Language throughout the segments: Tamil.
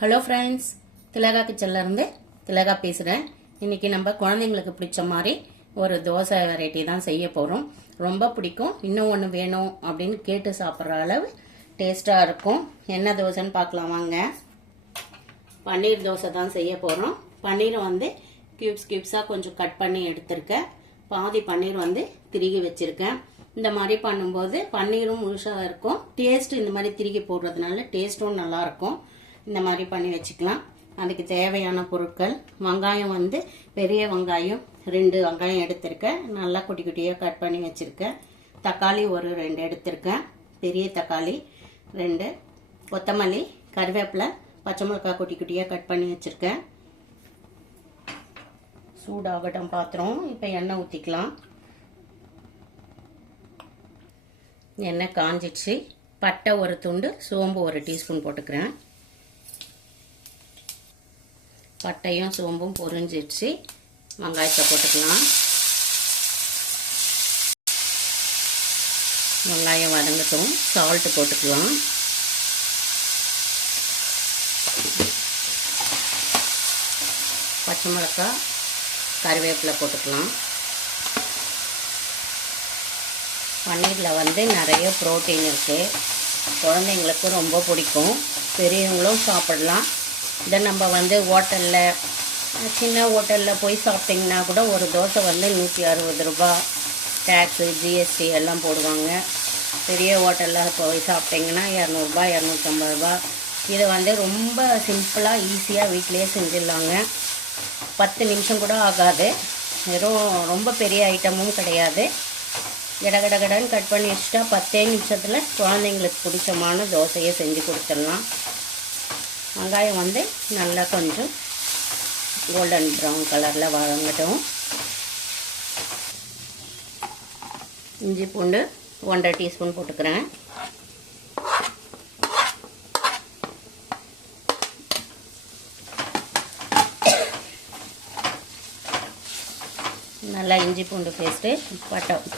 ஹலோ ஃப்ரெண்ட்ஸ், திலகா கிச்சன்லேருந்து திலகா பேசுகிறேன். இன்றைக்கி நம்ம குழந்தைங்களுக்கு பிடிச்ச மாதிரி ஒரு தோசை வெரைட்டி தான் செய்ய போகிறோம். ரொம்ப பிடிக்கும். இன்னும் ஒன்று வேணும் அப்படின்னு கேட்டு சாப்பிட்ற அளவு டேஸ்ட்டாக இருக்கும். என்ன தோசைன்னு பார்க்கலாம் வாங்க. பன்னீர் தோசை தான் செய்ய போகிறோம். பன்னீரை வந்து கியூப்ஸாக கொஞ்சம் கட் பண்ணி எடுத்திருக்கேன். பாதி பன்னீர் வந்து திருகி வச்சுருக்கேன். இந்த மாதிரி பண்ணும்போது பன்னீரும் முழுசாக இருக்கும். டேஸ்ட் இந்த மாதிரி திருகி போடுறதுனால டேஸ்ட்டும் நல்லாயிருக்கும். இந்த மாதிரி பண்ணி வச்சுக்கலாம். அதுக்கு தேவையான பொருட்கள்: வெங்காயம் வந்து பெரிய வெங்காயம் 2 வெங்காயம் எடுத்திருக்கேன், நல்லா குட்டி குட்டியாக கட் பண்ணி வச்சுருக்கேன். தக்காளி ஒரு 2 எடுத்திருக்கேன், பெரிய தக்காளி 2, கொத்தமல்லி, கருவேப்பிலை, பச்சை மிளகாய் குட்டி குட்டியாக கட் பண்ணி வச்சுருக்கேன். சூடாகட்டும் பாத்திரம். இப்போ எண்ணெய் ஊற்றிக்கலாம். எண்ணெய் காஞ்சிடுச்சு. பட்டை ஒரு துண்டு, சோம்பு ஒரு டீஸ்பூன் போட்டுக்கிறேன். பட்டையும் சோம்பும் பொரிஞ்சிடுச்சு. வெங்காயத்தை போட்டுக்கலாம். வெங்காயம் வதங்கட்டும். சால்ட்டு போட்டுக்கலாம். பச்சை மிளகாய், கருவேப்பிலை போட்டுக்கலாம். பன்னீரில் வந்து நிறைய ப்ரோட்டீன் இருக்குது. குழந்தைங்களுக்கு ரொம்ப பிடிக்கும். பெரியவங்களும் சாப்பிடலாம். இதை நம்ம வந்து ஹோட்டலில், சின்ன ஹோட்டலில் போய் சாப்பிட்டிங்கன்னா கூட ஒரு தோசை வந்து 160 ரூபா. டேக்ஸு, ஜிஎஸ்டி எல்லாம் போடுவாங்க. பெரிய ஹோட்டலில் போய் சாப்பிட்டிங்கன்னா 200 ரூபா, 250 ரூபா. இதை வந்து ரொம்ப சிம்பிளாக ஈஸியாக வீட்டிலேயே செஞ்சிடலாங்க. 10 நிமிஷம் கூட ஆகாது. வெறும் ரொம்ப பெரிய ஐட்டமும் கிடையாது. கடகடன்னு கட் பண்ணி வச்சுட்டா 10 நிமிஷத்தில் குழந்தைங்களுக்கு பிடிச்சமான தோசையை செஞ்சு கொடுத்துடலாம். வெங்காயம் வந்து நல்லா கொஞ்சம் கோல்டன் ப்ரௌன் கலரில் வதங்கட்டும். இஞ்சி பூண்டு 1.5 டீஸ்பூன் போட்டுக்கிறேன். நல்லா இஞ்சி பூண்டு பேஸ்ட்டு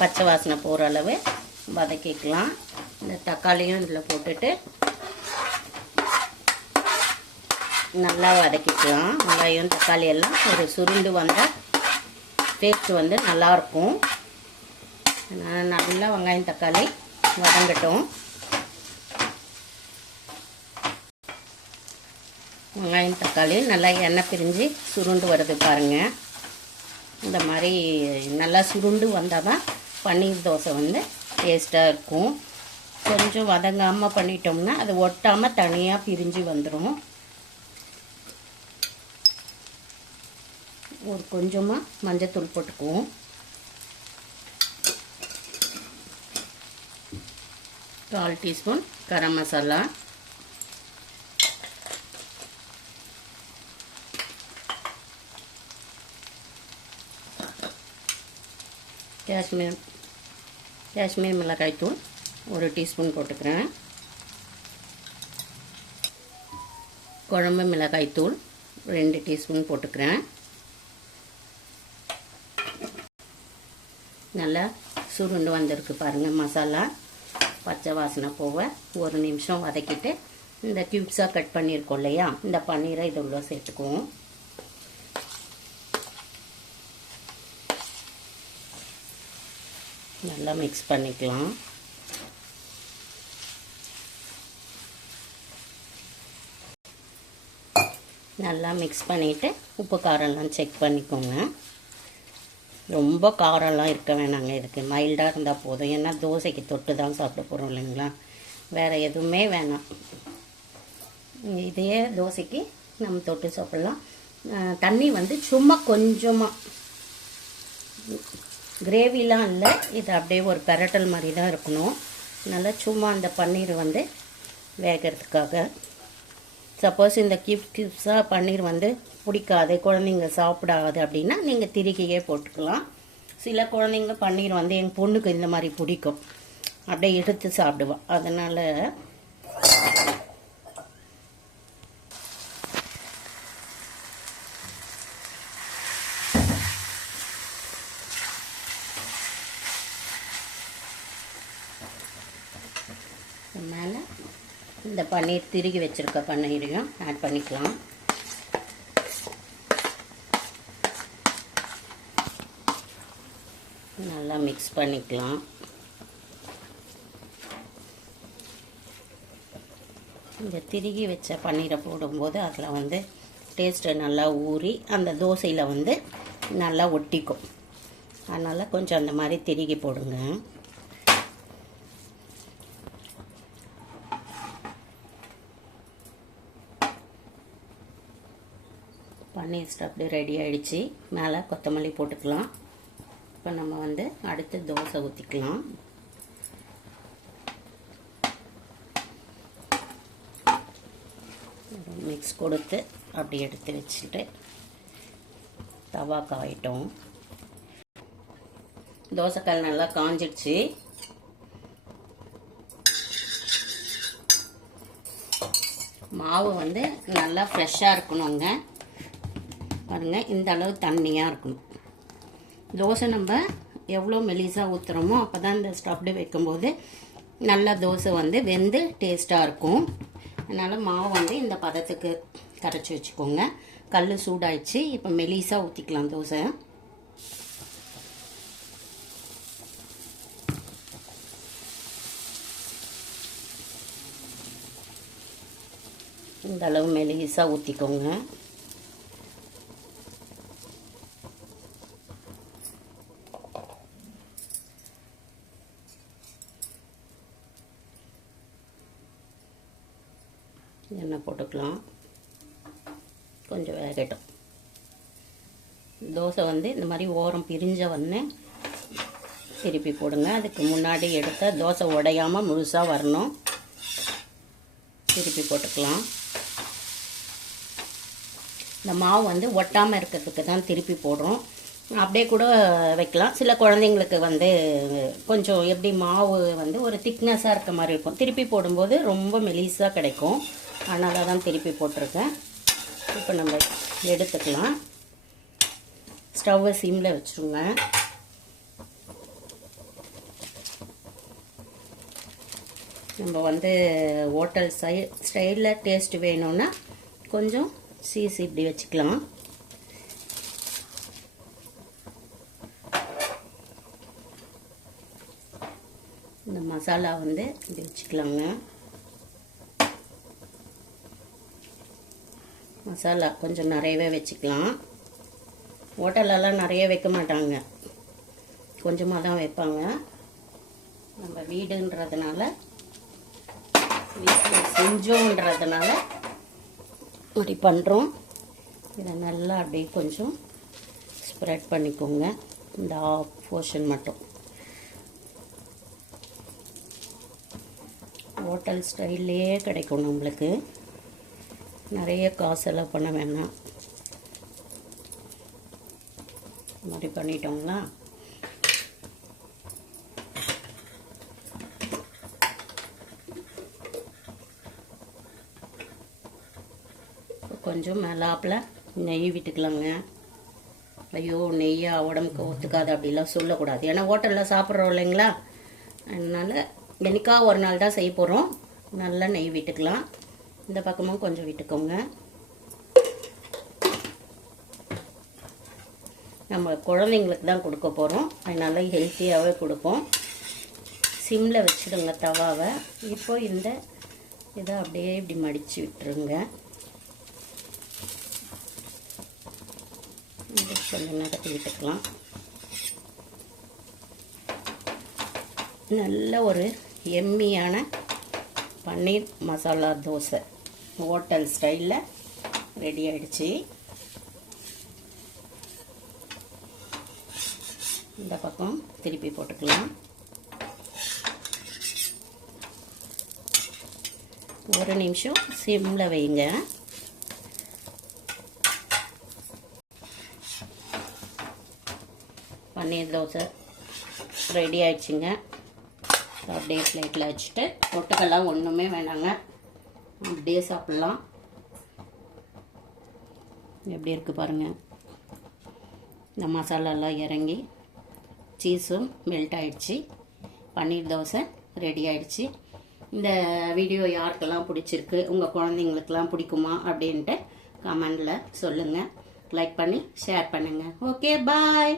பச்சை வாசனை போகிற அளவு வதக்கிக்கலாம். இந்த தக்காளியும் இதில் போட்டுட்டு நல்லா வதக்கிக்கலாம். வெங்காயம் தக்காளி எல்லாம் ஒரு சுருண்டு வந்தால் டேஸ்ட் வந்து நல்லாயிருக்கும். நல்லா வெங்காயம் தக்காளி வதங்கட்டும். வெங்காயம் தக்காளி நல்லா எண்ணெய் பிரிஞ்சு சுருண்டு வருது பாருங்கள். இந்த மாதிரி நல்லா சுருண்டு வந்தால் தான் பன்னீர் தோசை வந்து டேஸ்ட்டாக இருக்கும். கொஞ்சம் வதங்காமல் பண்ணிட்டோம்னா அது ஒட்டாமல் தனியாக பிரிஞ்சு வந்துடும். ஒரு கொஞ்சமாக மஞ்சத்தூள் போட்டுக்குவோம். கால் டீஸ்பூன் கரம் மசாலா, காஷ்மீர் மிளகாய் தூள் 1 டீஸ்பூன் போட்டுக்கிறேன். குழம்பு மிளகாய் தூள் 2 டீஸ்பூன் போட்டுக்கிறேன். நல்லா சுருண்டு வந்திருக்கு பாருங்கள் மசாலா. பச்சை வாசனை போக 1 நிமிஷம் வதக்கிட்டு இந்த கியூப்ஸாக கட் பண்ணியிருக்கோம் இல்லையா, இந்த பன்னீரை இது உள்ள சேர்த்துக்குவோம். நல்லா மிக்ஸ் பண்ணிக்கலாம். நல்லா மிக்ஸ் பண்ணிவிட்டு உப்பு காரம்லாம் செக் பண்ணிக்கோங்க. ரொம்ப காரம்லாம் இருக்க வேணாங்க. இதுக்கு மைல்டாக இருந்தால் போதும். ஏன்னா தோசைக்கு தொட்டு தான் சாப்பிட போகிறோம் இல்லைங்களா, வேறு எதுவுமே வேணாம். இதையே தோசைக்கு நம்ம தொட்டு சாப்பிட்லாம். தண்ணி வந்து சும்மா கொஞ்சமாக, கிரேவிலாம் இல்லை, இது அப்படியே ஒரு பெரட்டல் மாதிரி தான் இருக்கணும். நல்லா சும்மா அந்த பன்னீர் வந்து வேகிறதுக்காக. சப்போஸ் இந்த கியூப்ஸாக பன்னீர் வந்து பிடிக்காது, குழந்தைங்க சாப்பிடாது அப்படின்னா நீங்கள் திருக்கியே போட்டுக்கலாம். சில குழந்தைங்க பன்னீர் வந்து எங்கள் பொண்ணுக்கு இந்த மாதிரி பிடிக்கும், அப்படியே எடுத்து சாப்பிடுவாள். அதனால் மேலே இந்த பன்னீர் திருகி வச்சுருக்க பன்னீரையும் ஆட் பண்ணிக்கலாம். நல்லா மிக்ஸ் பண்ணிக்கலாம். இந்த திருகி வச்ச பன்னீரை போடும்போது அதில் வந்து டேஸ்ட்டு நல்லா ஊறி அந்த தோசையில் வந்து நல்லா ஒட்டிக்கும். அதனால் கொஞ்சம் அந்த மாதிரி திருகி போடுங்க. பன்னீர் ஸ்டஃப்டு ரெடி ஆகிடுச்சு. மேலே கொத்தமல்லி போட்டுக்கலாம். இப்போ நம்ம வந்து அடுத்து தோசை ஊற்றிக்கலாம். மிக்ஸ் கொடுத்து அப்படி எடுத்து வச்சுட்டு தவா காயிட்டோம். தோசைக்கல் நல்லா காஞ்சிடுச்சு. மாவு வந்து நல்லா ஃப்ரெஷ்ஷாக இருக்கணுங்க. பாருங்கள், இந்த அளவு தண்ணியாக இருக்கணும். தோசை நம்ம எவ்வளோ மெலிசாக ஊற்றுறோமோ அப்போ தான் இந்த ஸ்டஃப்டு வைக்கும்போது நல்லா தோசை வந்து வெந்து டேஸ்ட்டாக இருக்கும். அதனால் மாவு வந்து இந்த பதத்துக்கு கரைச்சி வச்சுக்கோங்க. கல் சூடாயிடுச்சு. இப்போ மெலிசாக ஊற்றிக்கலாம் தோசை. இந்த அளவு மெலிசாக ஊற்றிக்கோங்க. எண்ணெய் போட்டுக்கலாம். கொஞ்சம் வேகட்டும். தோசை வந்து இந்த மாதிரி ஓரம் பிரிஞ்ச வந்து திருப்பி போடுங்க. அதுக்கு முன்னாடி எடுத்த தோசை உடையாமல் முழுசாக வரணும். திருப்பி போட்டுக்கலாம். இந்த மாவு வந்து ஒட்டாமல் இருக்கிறதுக்கு தான் திருப்பி போடுறோம். அப்படியே கூட வைக்கலாம். சில குழந்தைங்களுக்கு வந்து கொஞ்சம் எப்படி மாவு வந்து ஒரு திக்னஸாக இருக்க மாதிரி இருக்கும். திருப்பி போடும்போது ரொம்ப மெலிசாக கிடைக்கும். அதனால தான் திருப்பி போட்டிருக்கேன். இப்போ நம்ம எடுத்துக்கலாம். ஸ்டவ்வை சிம்மில் வச்சுருங்க. நம்ம வந்து ஹோட்டல் ஸ்டைலில் டேஸ்ட் வேணும்னா கொஞ்சம் சீஸ் இப்படி வச்சுக்கலாம். இந்த மசாலா வந்து இப்படி வச்சுக்கலாங்க. மசாலா கொஞ்சம் நிறையவே வச்சுக்கலாம். ஹோட்டலெல்லாம் நிறைய வைக்க மாட்டாங்க, கொஞ்சமாக தான் வைப்பாங்க. நம்ம வீடுன்றதுனால வீட்டில் செஞ்சோன்றதுனால இப்படி பண்ணுறோம். இதை நல்லா அப்படியே கொஞ்சம் ஸ்ப்ரெட் பண்ணிக்கோங்க. இந்த ஆஃப் போர்ஷன் மட்டும். ஹோட்டல் ஸ்டைல்லையே கிடைக்கும் நம்மளுக்கு. நிறைய காசெல்லாம் பண்ண வேணாம். இந்த மாதிரி பண்ணிட்டோங்களா? கொஞ்சம் மேலாப்பில் நெய் விட்டுக்கலாங்க. ஐயோ நெய்யா உடம்புக்கு ஒத்துக்காது அப்படிலாம் சொல்லக்கூடாது. ஏன்னா ஹோட்டலில் சாப்பிட்றோம் இல்லைங்களா? அதனால் என்னைக்கா ஒரு நாள் தான் செய்ய போகிறோம். நல்லா நெய் விட்டுக்கலாம். இந்த பக்கமும் கொஞ்சம் விட்டுக்கோங்க. நம்ம குழந்தைங்களுக்கு தான் கொடுக்க போகிறோம். அதனால ஹெல்த்தியாகவே கொடுப்போம். சிம்மில் வச்சுடுங்க தவாவை. இப்போ இந்த இதை அப்படியே இப்படி மடித்து விட்டுருங்க. கொஞ்சம் நடத்தி விட்டுக்கலாம். நல்ல ஒரு எம்மியான பன்னீர் மசாலா தோசை ஹோட்டல் ஸ்டைலில் ரெடி ஆகிடுச்சு. இந்த பக்கம் திருப்பி போட்டுக்கலாம். ஒரு நிமிஷம் சிம்மில் வைங்க. பன்னீர் தோசை ரெடி ஆயிடுச்சுங்க. அப்படியே பிளேட்டில் வச்சுட்டு தொட்டுக்கெல்லாம் ஒன்றுமே வேணாங்க, அப்படியே சாப்பிட்லாம். எப்படி இருக்குது பாருங்கள். இந்த மசாலாலாம் இறங்கி சீஸும் மெல்ட் ஆகிடுச்சு. பன்னீர் தோசை ரெடி ஆகிடுச்சு. இந்த வீடியோ யாருக்கெல்லாம் பிடிச்சிருக்கு, உங்கள் குழந்தைங்களுக்கெல்லாம் பிடிக்குமா அப்படின்ட்டு கமெண்டில் சொல்லுங்கள். லைக் பண்ணி ஷேர் பண்ணுங்கள். ஓகே, பாய்.